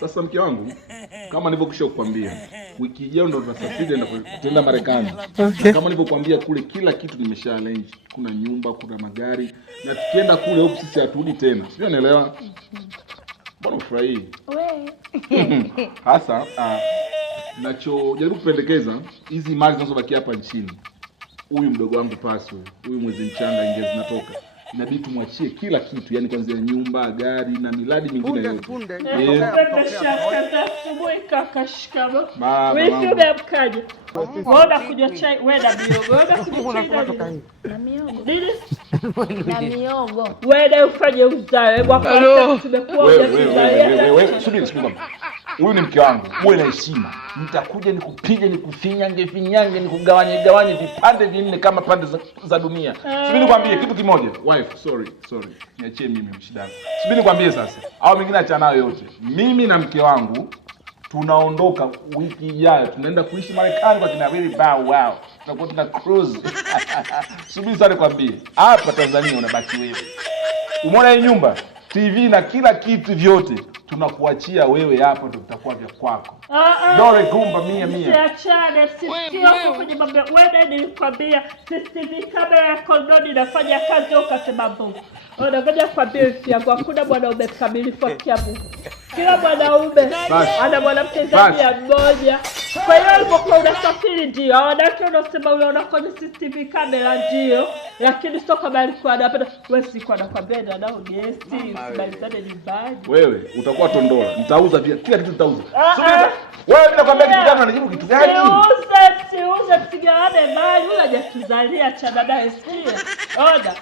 Sasa mke wangu, kama nilivyokusha kukwambia, wiki ijayo ndo tunasafiri na kwenda Marekani. Okay. Kama nilivyokuambia kule kila kitu nimesha arrange. Kuna nyumba, kuna magari, na tukienda kule huko sisi haturudi tena. Sio, unaelewa? Mbona ufurahi? Wewe. Hasa nachojaribu kupendekeza hizi mali zinazobaki hapa nchini. Huyu mdogo wangu Paswe, huyu mwezi mchanga ingia zinatoka. Inabidi tumwachie kila kitu, yani kuanzia nyumba, gari na miradi mingine yote. Asubuhi kaka shikamo. Wewe unamkaje? Wewe kunywa chai, wewe na miogo. Wewe kunywa chai na miogo. Nini? Na miogo. Wewe ufanye uzae mwaka tumekuwa wewe subiri. Huyu ni mke wangu. Uwe na heshima. Nitakuja nikupige, nikufinyange, nikugawanye vipande vinne kama pande za dunia. Subiri nikwambie kitu kimoja. Wife, sorry. Niachie mimi mshidani. Subiri nikwambie sasa. Hao mengine acha nayo yote. Mimi na mke wangu tunaondoka wiki ijayo. Tunaenda kuishi Marekani kwa kina Willy Bow Wow. Tutakuwa tuna cruise. Subiri sasa nikwambie. Hapa Tanzania unabaki wewe. Umeona hii nyumba, TV na kila kitu vyote tunakuachia wewe, hapa ndo tutakuwa vya kwako. Dore gumba mia. Siachane, sio kwenye mambo. Wewe nilikwambia CCTV kamera ya kondoni inafanya kazi ukasema bongo. Unangoja kwambia yangu hakuna mwanaume kamilifu kwa Mungu. Kila mwanaume ana mwanamke zaidi ya mmoja. Kwa hiyo ulipokuwa unasafiri ndio wanawake unasema unaona kwenye CCTV kamera ndio, lakini sio kama alikuwa anapenda. Wewe siko anakwambia na nao gesti usibalizane nyumbani. Wewe utakuwa tondola, nitauza kila kitu nitauza. Subiri. Wewe mimi nakwambia kitu gani unajibu kitu gani? Siuze msigane mali unajatuzalia chana naye sikia. Ona.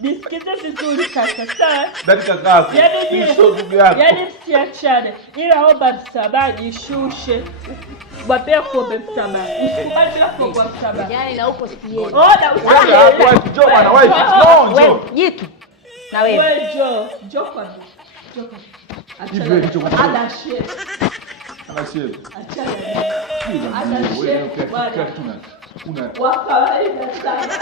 Nisikize vizuri kaka, sawa? Dakika kaka. Yaani msiachane. Ila omba msamaha jishushe. Mwambie kuombe msamaha. Usikubali bila kuomba msamaha. Yaani na huko sikie. Oda usije. Wewe njoo bwana, wewe jitu. Na wewe. Wewe njoo kwa mimi. Njoo kwa mimi. Hivi kitu kwa sababu. Adashie. Achana. Adashie. Una. Wa kawaida sana.